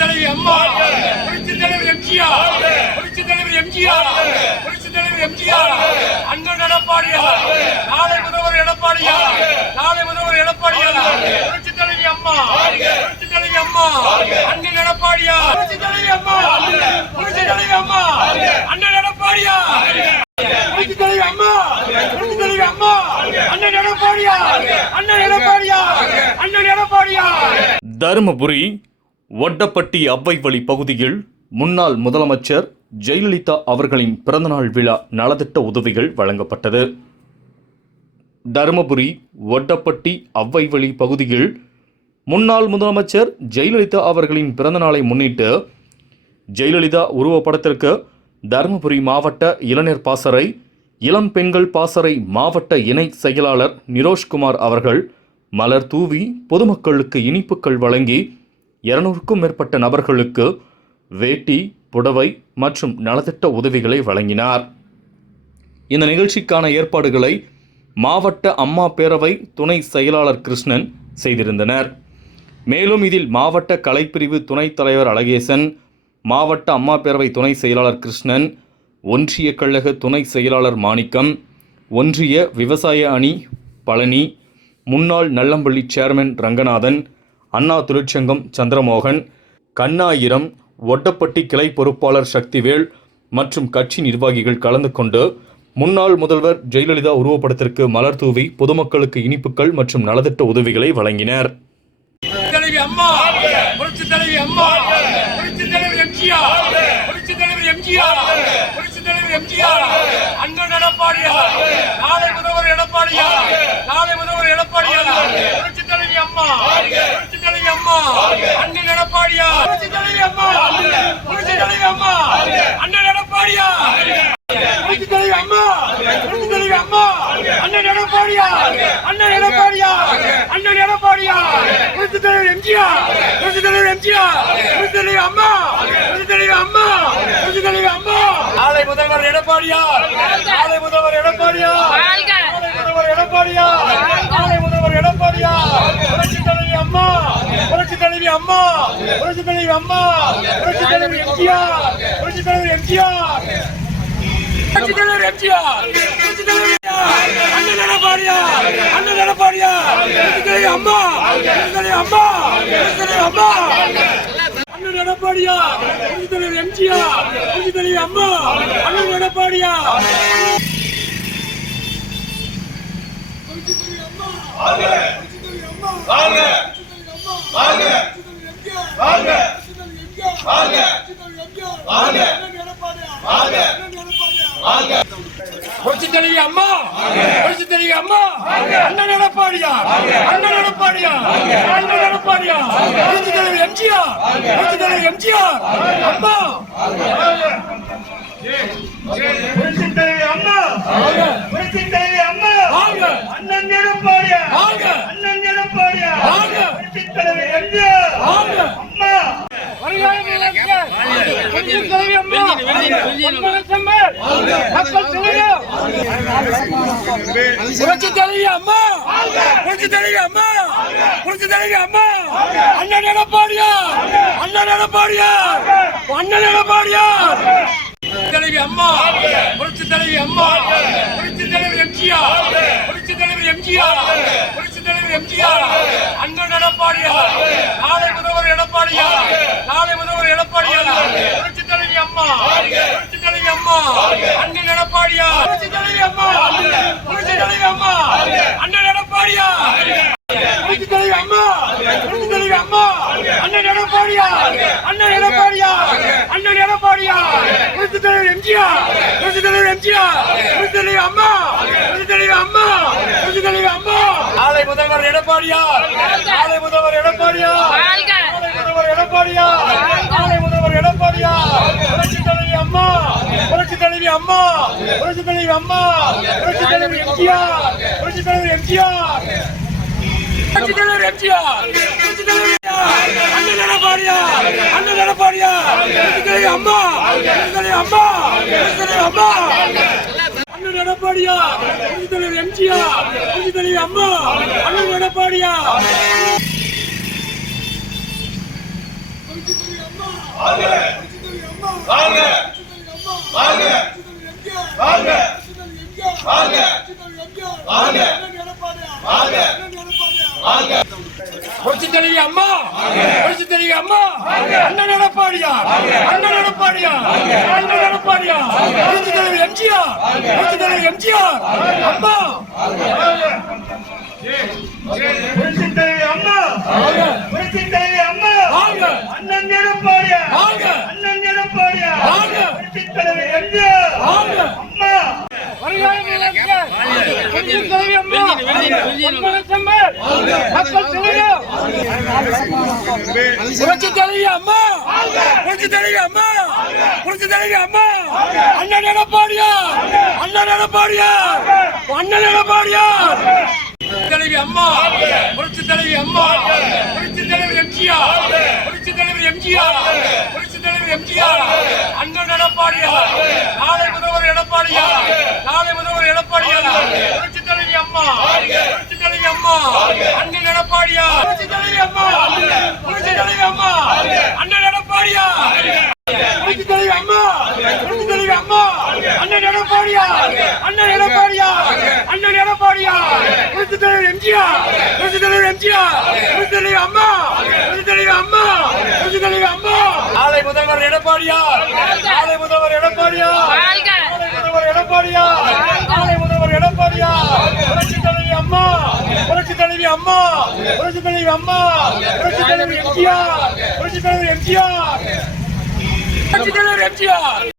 தலைவி அம்மா, புரட்சி தலைவர் எம்ஜிஆர், புரட்சி தலைவர் எம்ஜிஆர், புரட்சி தலைவர் எம்ஜிஆர், அண்ணன் எடப்பாடியார், நாளை முதல்வர் எடப்பாடியார், நாளை முதல்வர் எடப்பாடியார், புரட்சி தலைவி அம்மா, புரட்சி தலைவி அம்மா, அண்ணன் எடப்பாடியார், புரட்சி தலைவி அம்மா, புரட்சி தலைவி அம்மா, அண்ணன் எடப்பாடியார், புரட்சி தலைவி அம்மா, புரட்சி தலைவி அம்மா, அண்ணன் எடப்பாடியார், அண்ணன் எடப்பாடியார், அண்ணன் எடப்பாடியார். தருமபுரி ஒட்டப்பட்டி அவ்வைவழி பகுதியில் முன்னாள் முதலமைச்சர் ஜெயலலிதா அவர்களின் பிறந்தநாள் விழா நலத்திட்ட உதவிகள் வழங்கப்பட்டது. தருமபுரி ஒட்டப்பட்டி அவ்வைவழி பகுதியில் முன்னாள் முதலமைச்சர் ஜெயலலிதா அவர்களின் பிறந்தநாளை முன்னிட்டு ஜெயலலிதா உருவப்படத்திற்கு தருமபுரி மாவட்ட இளைஞர் பாசறை இளம் பெண்கள் பாசறை மாவட்ட இணை செயலாளர் நிரோஷ்குமார் அவர்கள் மலர் தூவி பொதுமக்களுக்கு இனிப்புகள் வழங்கி 200க்கும் மேற்பட்ட நபர்களுக்கு வேட்டி, புடவை மற்றும் நலத்திட்ட உதவிகளை வழங்கினார். இந்த நிகழ்ச்சிக்கான ஏற்பாடுகளை மாவட்ட அம்மா பேரவை துணை செயலாளர் கிருஷ்ணன் செய்திருந்தனர். மேலும் இதில் மாவட்ட கலைப்பிரிவு துணைத் தலைவர் அழகேசன், மாவட்ட அம்மா பேரவை துணை செயலாளர் கிருஷ்ணன், ஒன்றிய கழக துணை செயலாளர் மாணிக்கம், ஒன்றிய விவசாய அணி பழனி, முன்னாள் நல்லம்பள்ளி சேர்மன் ரங்கநாதன், அண்ணா தொழிற்சங்கம் சந்திரமோகன், கண்ணாயிரம், ஒட்டப்பட்டி கிளை பொறுப்பாளர் சக்திவேல் மற்றும் கட்சி நிர்வாகிகள் கலந்து கொண்டு முன்னாள் முதல்வர் ஜெயலலிதா உருவப்படத்திற்கு மலர் தூவி பொதுமக்களுக்கு இனிப்புகள் மற்றும் நலத்திட்ட உதவிகளை வழங்கினர். தலைவி அம்மா, புரட்சி தலைவி அம்மா, புரட்சி தலைவர் எம்ஜிஆர், புரட்சி தலைவர் எம்ஜிஆர், புரட்சி தலைவர் எம்ஜிஆர், அண்ணன் எடப்பாடியார், நாளை முதல்வர் எடப்பாடியார், நாளை முதல்வர் எடப்பாடியார், புரட்சி தலைவி அம்மா, புரட்சி தலைவி அம்மா, அண்ணன் எடப்பாடியார், புரட்சி தலைவி அம்மா, புரட்சி தலைவி அம்மா, அண்ணன் எடப்பாடியார், புரட்சி தலைவி அம்மா, புரட்சி தலைவி அம்மா, அண்ணன் எடப்பாடியார், அண்ணன் எடப்பாடியார், அண்ணன் எடப்பாடியார், புரட்சி தலைவர் எம்ஜிஆர், புரட்சி தலைவர் எம்ஜிஆர், புரட்சி தலைவி அம்மா, புரட்சி தலைவி அம்மா, புரட்சி தலைவி அம்மா, நாளை முதல்வர் எடப்பாடியார், நாளை முதல்வர் எடப்பாடியார், நாளை முதல்வர் எடப்பாடியார், நாளை முதல்வர் எடப்பாடியார், புரட்சி தலைவி அம்மா, புரட்சி தலைவி அம்மா, புரட்சி தலைவி அம்மா, புரட்சி தலைவர் எம்ஜிஆர், புரட்சி தலைவர் எம்ஜிஆர், புரட்சி தலைவர் எம்ஜிஆர், புரட்சி தலைவர் அண்ணன் எடப்பாடியார், அண்ணன் எடப்பாடியார், புரட்சி தலைவி அம்மா, புரட்சி தலைவி அம்மா, புரட்சி தலைவி அம்மா, அண்ணன் எடப்பாடியார், புரட்சி தலைவர் எம்ஜிஆர், புரட்சி தலைவி அம்மா, அண்ணன் எடப்பாடியார், புரட்சி தலைவி அம்மா, புரட்சி தலைவி அம்மா, வாங்க வாங்க வாங்க வாங்க வாங்க வாங்க புரட்சி தலைவி அம்மா, புரட்சி தலைவி அம்மா, அண்ணன் எடப்பாடியார், அண்ணன் எடப்பாடியார், அண்ணன் எடப்பாடியார், புரட்சி தலைவர் எம்ஜிஆர், புரட்சி தலைவர் எம்ஜிஆர், அம்மா, புரட்சி தலைவி அம்மா, புரட்சி தலைவி அம்மா, அண்ணன் எடப்பாடியார், அண்ணன் எடப்பாடியார், புரட்சி தலைவர் எம்ஜிஆர், அம்மா, புரட்சி தலைவி அம்மா, புரட்சி தலைவி அம்மா, புரட்சி தலைவி அம்மா, புரட்சி தலைவி அம்மா, அண்ணன் எடப்பாடியார், அண்ணன் எடப்பாடியார், அண்ணன் எடப்பாடியார், தலைவி அம்மா, புரட்சி தலைவி அம்மா, புரட்சி தலைவர் எம்ஜிஆர், புரட்சி தலைவர் எம்ஜிஆர், புரட்சி தலைவர் எம்ஜிஆர், அண்ணன் எடப்பாடியார், நாளை முதல்வர் எடப்பாடியார், நாளை முதல்வர் எடப்பாடியார், புரட்சி தலைவி அம்மா, புரட்சி தலைவி அம்மா, அண்ணன் எடப்பாடியார், புரட்சி தலைவி அம்மா, புரட்சி தலைவி அம்மா, அண்ணன் எடப்பாடியார், புரட்சி தலைவி அம்மா, புரட்சி தலைவி அம்மா, அண்ணன் எடப்பாடியார், அண்ணன் எடப்பாடியார், அண்ணன் எடப்பாடியார், புரட்சி தலைவர் எம்ஜிஆர், புரட்சி தலைவர் எம்ஜிஆர், புரட்சி தலைவி அம்மா, புரட்சி தலைவி அம்மா, புரட்சி தலைவி அம்மா, நாளை முதல்வர் எடப்பாடியார், நாளை முதல்வர் எடப்பாடியார், நாளை முதல்வர் எடப்பாடியார், நாளை முதல்வர் எடப்பாடியார், புரட்சி தலைவி அம்மா, புரட்சி தலைவி அம்மா, புரட்சி தலைவி அம்மா, புரட்சி தலைவர் எம்ஜிஆர், புரட்சி தலைவர் எம்ஜிஆர், புரட்சி தலைவர் எம்ஜிஆர், புரட்சி தலைவர் அண்ணன் எடப்பாடியார், அண்ணன் எடப்பாடியார், புரட்சி தலைவி அம்மா, புரட்சி தலைவி அம்மா, புரட்சி தலைவி அம்மா, அண்ணன் எடப்பாடியார், புரட்சி தலைவர் எம்ஜிஆர், புரட்சி தலைவி அம்மா, அண்ணன் எடப்பாடியார், புரட்சித் தலைவி அம்மா, புரட்சித் தலைவி அம்மா, அண்ணன் எடப்பாடியார், அண்ணன் எடப்பாடியார், அண்ணன் எடப்பாடியார், புரட்சித் தலைவி எம்ஜிஆர், புரட்சித் தலைவி எம்ஜிஆர், அம்மா, புரட்சித் தலைவி அம்மா, புரட்சித் தலைவி அம்மா, வாழ்க, அண்ணன் எடப்பாடியார், வாழ்க, அண்ணன் எடப்பாடியார், வாழ்க, புரட்சித் தலைவி எம்ஜிஆர், வாழ்க. அம்மா. புரட்சித் தலைவி அம்மா, பொன்மனச்செம்மல், மக்கள் தலைவர். புரட்சித் தலைவி அம்மா, புரட்சித் தலைவி அம்மா, புரட்சித் தலைவி அம்மா, அண்ணன் எடப்பாடியார், அண்ணன் எடப்பாடியார், அண்ணன் எடப்பாடியார். தலைவி அம்மா, புரட்சித் தலைவி அம்மா, புரட்சித் தலைவர் எம்ஜிஆர், புரட்சித் தலைவர் எம்ஜிஆர், புரட்சித் தலைவர் எம்ஜிஆர், அண்ணன் எடப்பாடியார், நாளை முதல்வர் எடப்பாடியார், நாளை முதல்வர் எடப்பாடியார், புரட்சித் தலைவி அம்மா, புரட்சித் தலைவி அம்மா, அண்ணன் எடப்பாடியார், புரட்சித் தலைவி அம்மா, புரட்சித் தலைவி அம்மா, அண்ணன் எடப்பாடியார், புரட்சித் தலைவி அம்மா, புரட்சித் தலைவி அம்மா, அண்ணன் எடப்பாடியார், அண்ணன் எடப்பாடியார், அண்ணன் எடப்பாடியார், புரட்சித் தலைவர் எம்ஜிஆர், புரட்சித் தலைவர் எம்ஜிஆர், புரட்சித் தலைவி அம்மா, புரட்சித் தலைவி அம்மா, புரட்சித் தலைவி அம்மா, நாளை முதல்வர் எடப்பாடியார், நாளை முதல்வர் எடப்பாடியார், நாளை முதல்வர் எடப்பாடியார், நாளை முதல்வர் எடப்பாடியார், புரட்சித் தலைவி அம்மா, புரட்சித் தலைவி அம்மா, புரட்சித் தலைவி அம்மா, புரட்சித் தலைவர் எம்ஜிஆர், புரட்சித் தலைவர் எம்ஜிஆர், புரட்சித் தலைவர் எம்ஜிஆர்.